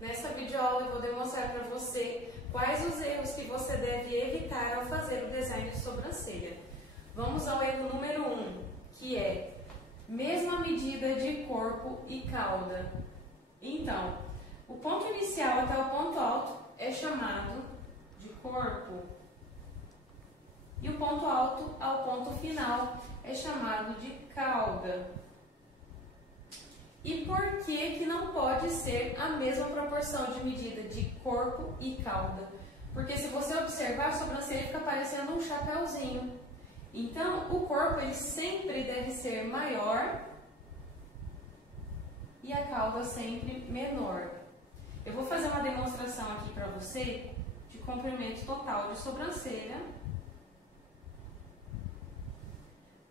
Nessa videoaula eu vou demonstrar para você quais os erros que você deve evitar ao fazer o design de sobrancelha. Vamos ao erro número 1, que é mesma medida de corpo e cauda. Então, o ponto inicial até o ponto alto é chamado de corpo e o ponto alto ao ponto final é chamado de cauda. E por que não pode ser a mesma proporção de medida de corpo e cauda? Porque se você observar, a sobrancelha fica parecendo um chapéuzinho. Então, o corpo ele sempre deve ser maior e a cauda sempre menor. Eu vou fazer uma demonstração aqui para você de comprimento total de sobrancelha.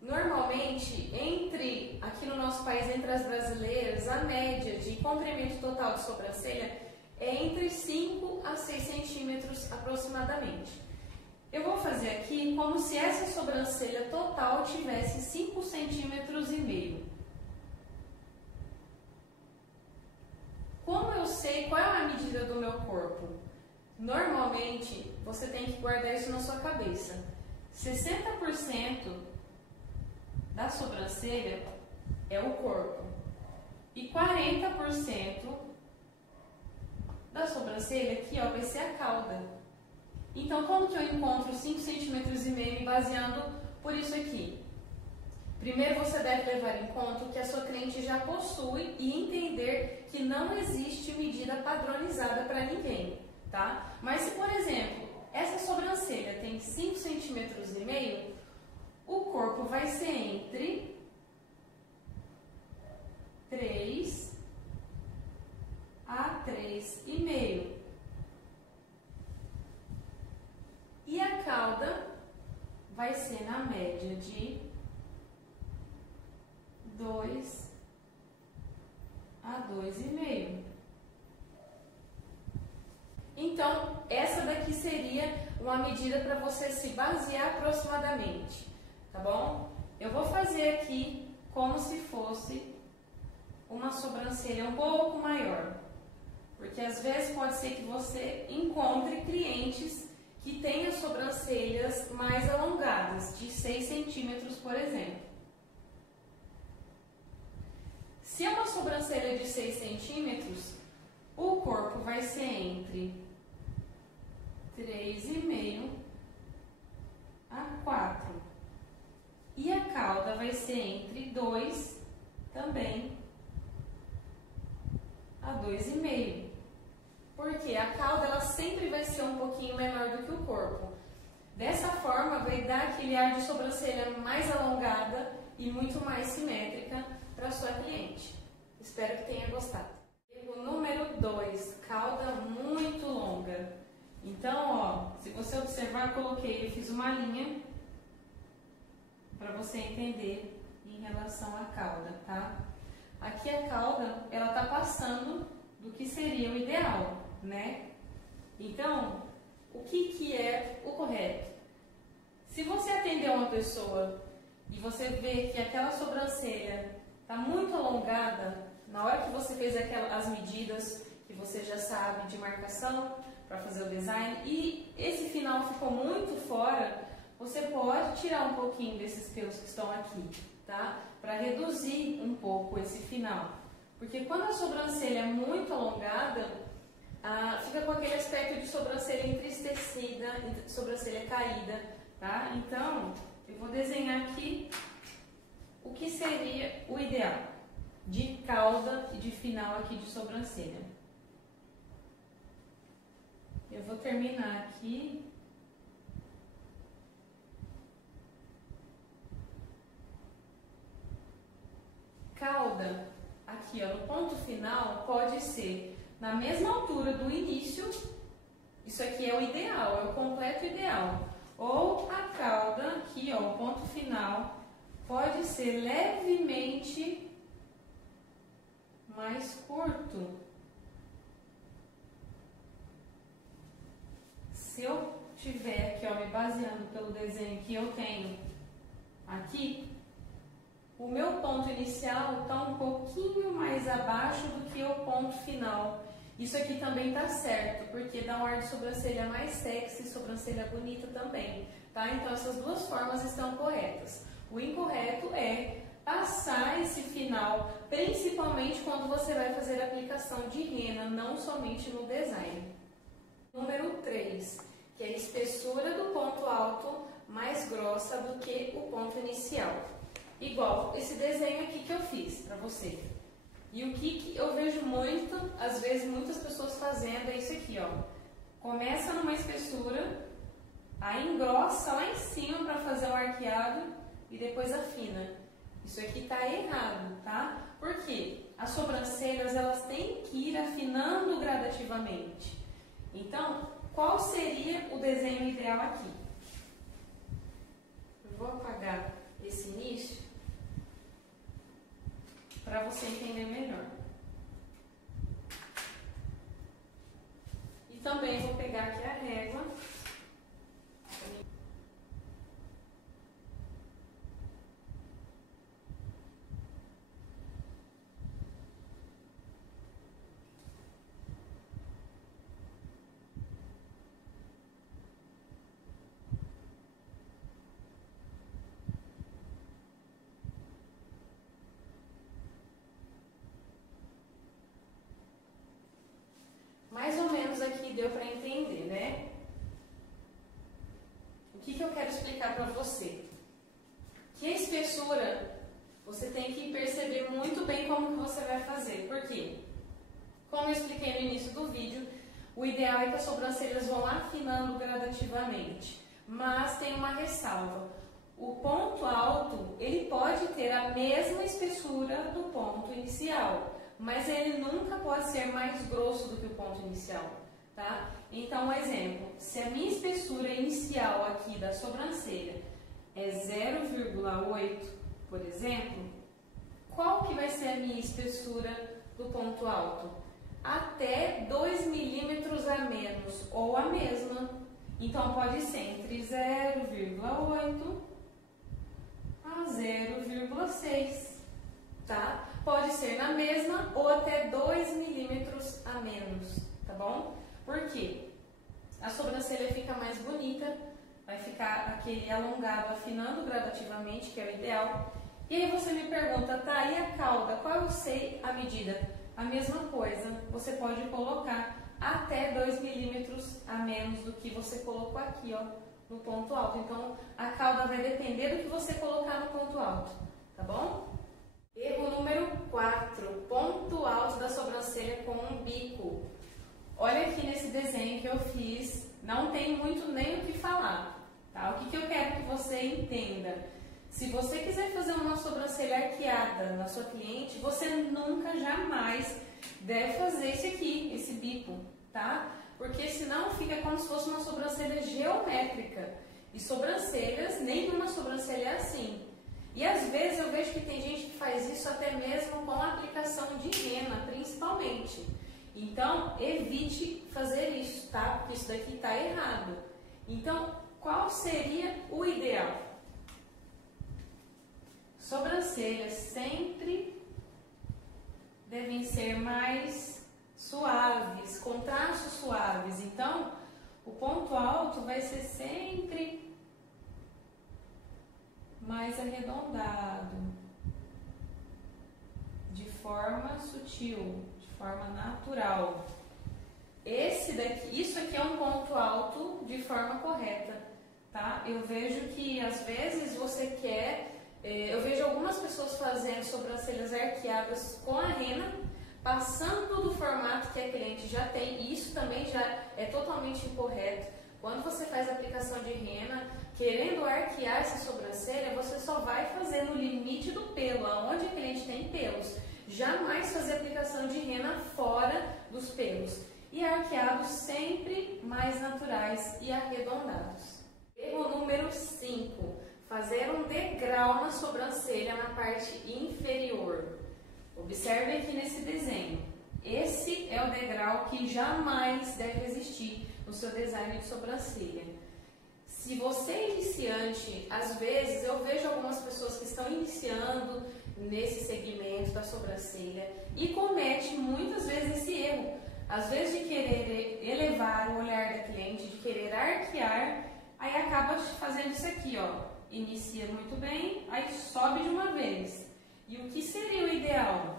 Normalmente, aqui no nosso país, entre as brasileiras, a média de comprimento total de sobrancelha é entre 5 a 6 centímetros aproximadamente. Eu vou fazer aqui como se essa sobrancelha total tivesse 5 centímetros e meio. Como eu sei qual é a medida do meu corpo? Normalmente, você tem que guardar isso na sua cabeça. 60% da sobrancelha é o corpo e 40% da sobrancelha aqui ó, vai ser a cauda. Então, como que eu encontro 5 centímetros e meio me baseando por isso aqui? Primeiro, você deve levar em conta o que a sua cliente já possui e entender que não existe medida padronizada para ninguém, tá? Mas se, por exemplo, essa sobrancelha tem 5 centímetros e meio, o corpo vai ser entre 3 a 3,5. E a cauda vai ser na média de 2 a 2,5. Então, essa daqui seria uma medida para você se basear aproximadamente, tá bom? Eu vou fazer aqui como se fosse uma sobrancelha um pouco maior, porque às vezes pode ser que você encontre clientes que tenham sobrancelhas mais alongadas, de 6 centímetros, por exemplo. Se é uma sobrancelha de 6 centímetros, o corpo vai ser entre 3,5 a 4. E a cauda vai ser entre 2 também a 2,5. Porque a cauda ela sempre vai ser um pouquinho menor do que o corpo. Dessa forma vai dar aquele ar de sobrancelha mais alongada e muito mais simétrica para sua cliente. Espero que tenha gostado. Erro número 2, cauda muito longa. Então, ó, se você observar, eu fiz uma linha para você entender em relação à cauda, tá? Aqui a cauda, ela tá passando do que seria o ideal, né? Então, o que é o correto? Se você atender uma pessoa e você vê que aquela sobrancelha tá muito alongada, na hora que você fez as medidas que você já sabe de marcação para fazer o design e esse final ficou muito fora, você pode tirar um pouquinho desses pelos que estão aqui, tá? Para reduzir um pouco esse final. Porque quando a sobrancelha é muito alongada, fica com aquele aspecto de sobrancelha entristecida, sobrancelha caída, tá? Então, eu vou desenhar aqui o que seria o ideal de cauda e de final aqui de sobrancelha. Eu vou terminar aqui. Cauda, aqui ó, no ponto final, pode ser na mesma altura do início, isso aqui é o ideal, é o completo ideal. Ou a cauda, aqui ó, o ponto final, pode ser levemente mais curto. Se eu tiver aqui ó, me baseando pelo desenho que eu tenho aqui, o meu ponto inicial está um pouquinho mais abaixo do que o ponto final. Isso aqui também tá certo, porque dá um ar de sobrancelha mais sexy, sobrancelha bonita também, tá? Então essas duas formas estão corretas. O incorreto é passar esse final, principalmente quando você vai fazer a aplicação de rena, não somente no design. Número 3, que é a espessura do ponto alto mais grossa do que o ponto inicial. Igual esse desenho aqui que eu fiz para você. E o que eu vejo muito, às vezes muitas pessoas fazendo é isso aqui, ó. Começa numa espessura, aí engrossa lá em cima para fazer o arqueado e depois afina. Isso aqui tá errado, tá? Por quê? As sobrancelhas, elas têm que ir afinando gradativamente. Então, qual seria o desenho ideal aqui? Eu vou apagar esse início para você entender melhor. E também vou pegar aqui a régua. Mais ou menos aqui deu para entender, né? O que eu quero explicar para você? Que a espessura, você tem que perceber muito bem como que você vai fazer. Por quê? Como eu expliquei no início do vídeo, o ideal é que as sobrancelhas vão afinando gradativamente. Mas tem uma ressalva. O ponto alto, ele pode ter a mesma espessura do ponto inicial, mas ele nunca pode ser mais grosso do que o ponto inicial, tá? Então, um exemplo, se a minha espessura inicial aqui da sobrancelha é 0,8, por exemplo, qual que vai ser a minha espessura do ponto alto? Até 2 milímetros a menos, ou a mesma. Então, pode ser entre 0,8 a 0,6, tá? Pode ser na mesma ou até 2 milímetros a menos, tá bom? Por quê? A sobrancelha fica mais bonita, vai ficar aquele alongado afinando gradativamente, que é o ideal. E aí você me pergunta, tá, e a cauda? Qual eu sei a medida? A mesma coisa, você pode colocar até 2 milímetros a menos do que você colocou aqui, ó, no ponto alto. Então, a cauda vai depender do que você colocar no ponto alto, tá bom? Erro número 4, ponto alto da sobrancelha com um bico. Olha aqui nesse desenho que eu fiz, não tem muito nem o que falar, tá? O que eu quero que você entenda? Se você quiser fazer uma sobrancelha arqueada na sua cliente, você nunca, jamais deve fazer esse aqui, esse bico, tá? Porque senão fica como se fosse uma sobrancelha geométrica. E sobrancelhas, nenhuma sobrancelha é assim. E às vezes eu vejo que tem gente que faz isso até mesmo com a aplicação de rena, principalmente. Então, evite fazer isso, tá? Porque isso daqui está errado. Então, qual seria o ideal? Sobrancelhas sempre devem ser mais suaves, com traços suaves. Então, o ponto alto vai ser sempre mais arredondado, de forma sutil, de forma natural. Isso aqui é um ponto alto de forma correta, tá? Eu vejo que às vezes você quer, eu vejo algumas pessoas fazendo sobrancelhas arqueadas com a rena, passando do formato que a cliente já tem, e isso também já é totalmente incorreto. Quando você faz a aplicação de rena, querendo arquear essa sobrancelha, você só vai fazer no limite do pelo, aonde a cliente tem pelos. Jamais fazer aplicação de rena fora dos pelos. E arqueados sempre mais naturais e arredondados. Erro número 5. Fazer um degrau na sobrancelha na parte inferior. Observe aqui nesse desenho. Esse é o degrau que jamais deve existir no seu design de sobrancelha. Se você é iniciante, às vezes eu vejo algumas pessoas que estão iniciando nesse segmento da sobrancelha e comete muitas vezes esse erro. Às vezes de querer elevar o olhar da cliente, de querer arquear, aí acaba fazendo isso aqui, ó. Inicia muito bem, aí sobe de uma vez. E o que seria o ideal?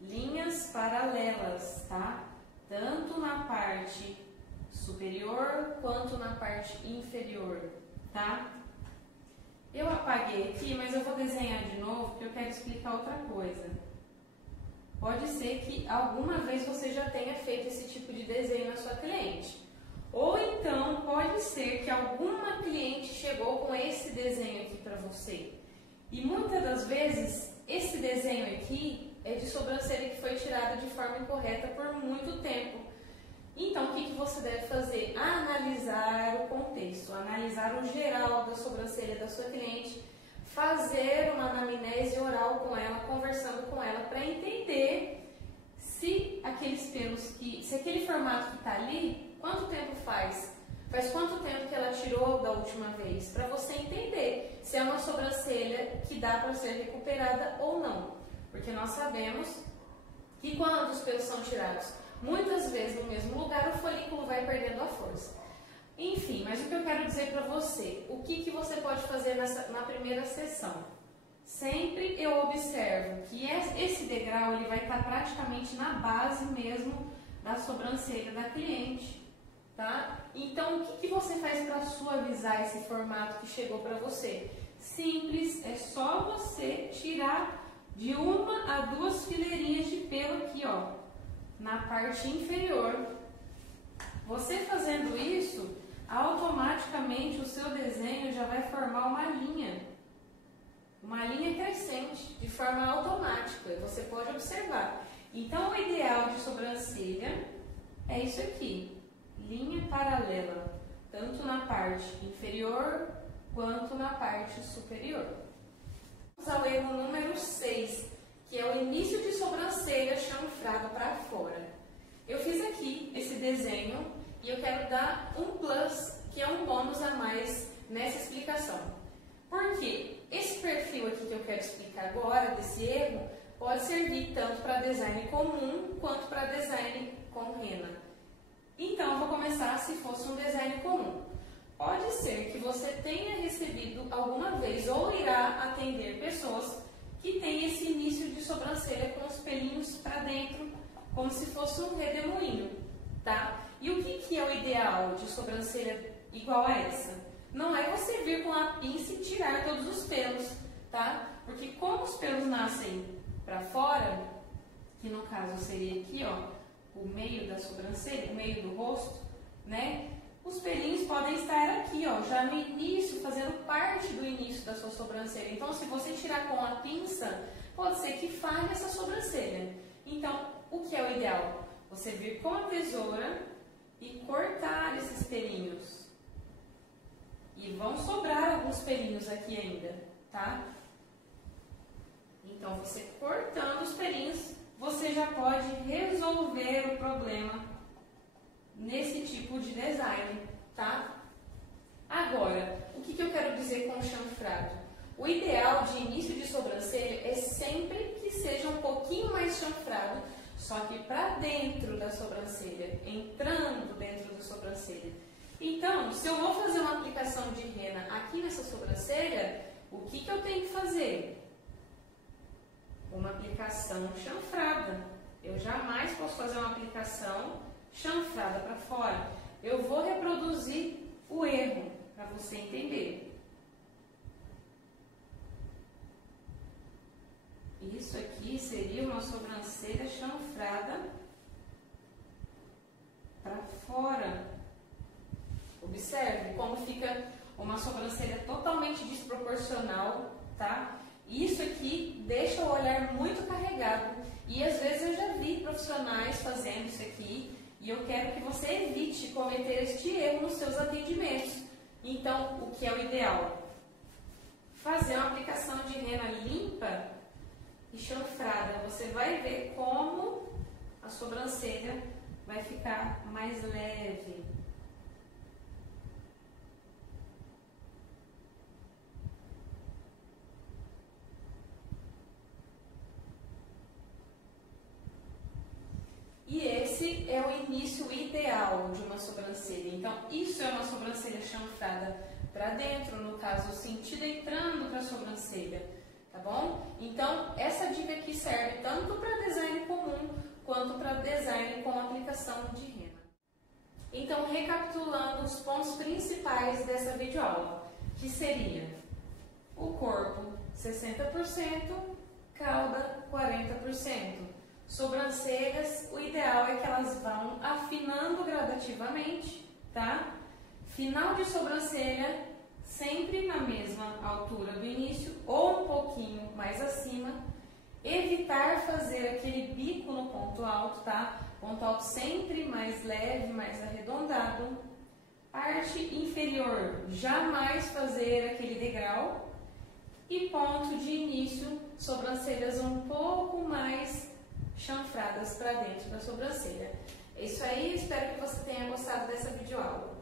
Linhas paralelas, tá? Tanto na parte superior quanto na parte inferior, tá? Eu apaguei aqui, mas eu vou desenhar de novo porque eu quero explicar outra coisa. Pode ser que alguma vez você já tenha feito esse tipo de desenho na sua cliente. Ou então pode ser que alguma cliente chegou com esse desenho aqui para você. E muitas das vezes esse desenho aqui é de sobrancelha que foi tirada de forma incorreta por muito tempo. Então o que você deve fazer? Analisar o contexto, analisar o geral da sobrancelha da sua cliente, fazer uma anamnese oral com ela, conversando com ela para entender se aqueles pelos se aquele formato que está ali, quanto tempo faz? Faz quanto tempo que ela tirou da última vez? Para você entender se é uma sobrancelha que dá para ser recuperada ou não. Porque nós sabemos que quando os pelos são tirados muitas vezes no mesmo lugar, o folículo vai perdendo a força. Enfim, mas o que eu quero dizer para você, o que você pode fazer na primeira sessão? Sempre eu observo que esse degrau ele vai estar praticamente na base mesmo da sobrancelha da cliente, tá? Então, o que você faz para suavizar esse formato que chegou para você? Simples, é só você tirar de 1 a 2 fileirinhas de pelo aqui, ó, na parte inferior. Você fazendo isso, automaticamente o seu desenho já vai formar uma linha crescente, de forma automática, você pode observar. Então, o ideal de sobrancelha é isso aqui, linha paralela, tanto na parte inferior quanto na parte superior. Vamos ao erro número 6, que é o início de sobrancelha chanfrada para fora. Eu fiz aqui esse desenho e eu quero dar um plus, que é um bônus a mais nessa explicação. Por quê? Esse perfil aqui que eu quero explicar agora, desse erro, pode servir tanto para design comum quanto para design com rena. Então, eu vou começar se fosse um design comum. Pode ser que você tenha recebido alguma vez ou irá atender pessoas que têm esse início de sobrancelha com os pelinhos para dentro, como se fosse um redemoinho, tá? E o que é o ideal de sobrancelha igual a essa? Não é você vir com a pinça e tirar todos os pelos, tá? Porque como os pelos nascem para fora, que no caso seria aqui, ó, o meio da sobrancelha, o meio do rosto, né? Os pelinhos podem estar aqui, ó, já no início, fazendo parte do início da sua sobrancelha. Então, se você tirar com a pinça, pode ser que falhe essa sobrancelha. Então, o que é o ideal? Você vir com a tesoura e cortar esses pelinhos. E vão sobrar alguns pelinhos aqui ainda, tá? Então, você cortando os pelinhos, você já pode resolver o problema nesse tipo de design, tá? Agora, o que eu quero dizer com o chanfrado? O ideal de início de sobrancelha é sempre que seja um pouquinho mais chanfrado, só que para dentro da sobrancelha, entrando dentro da sobrancelha. Então, se eu vou fazer uma aplicação de rena aqui nessa sobrancelha, o que eu tenho que fazer? Uma aplicação chanfrada. Eu jamais posso fazer uma aplicação chanfrada para fora. Eu vou reproduzir o erro para você entender. Isso aqui seria uma sobrancelha chanfrada para fora. Observe como fica uma sobrancelha totalmente desproporcional, tá? Isso aqui deixa o olhar muito carregado e às vezes eu já vi profissionais fazendo isso aqui e eu quero que você evite cometer este erro nos seus atendimentos. Então, o que é o ideal? Fazer uma aplicação de rena limpa e chanfrada. Você vai ver como a sobrancelha vai ficar mais leve. E esse é o início ideal de uma sobrancelha. Então, isso é uma sobrancelha chanfrada para dentro, no caso, o sentido entrando para a sobrancelha, tá bom? Então, essa dica aqui serve tanto para design comum quanto para design com aplicação de rena. Então, recapitulando os pontos principais dessa videoaula, que seria o corpo 60%, cauda 40%. Sobrancelhas, o ideal é que elas vão afinando gradativamente, tá? Final de sobrancelha, sempre na mesma altura do início ou um pouquinho mais acima. Evitar fazer aquele bico no ponto alto, tá? Ponto alto sempre mais leve, mais arredondado. Parte inferior, jamais fazer aquele degrau. E ponto de início, sobrancelhas um pouco mais chanfradas para dentro da sobrancelha. É isso aí, espero que você tenha gostado dessa videoaula.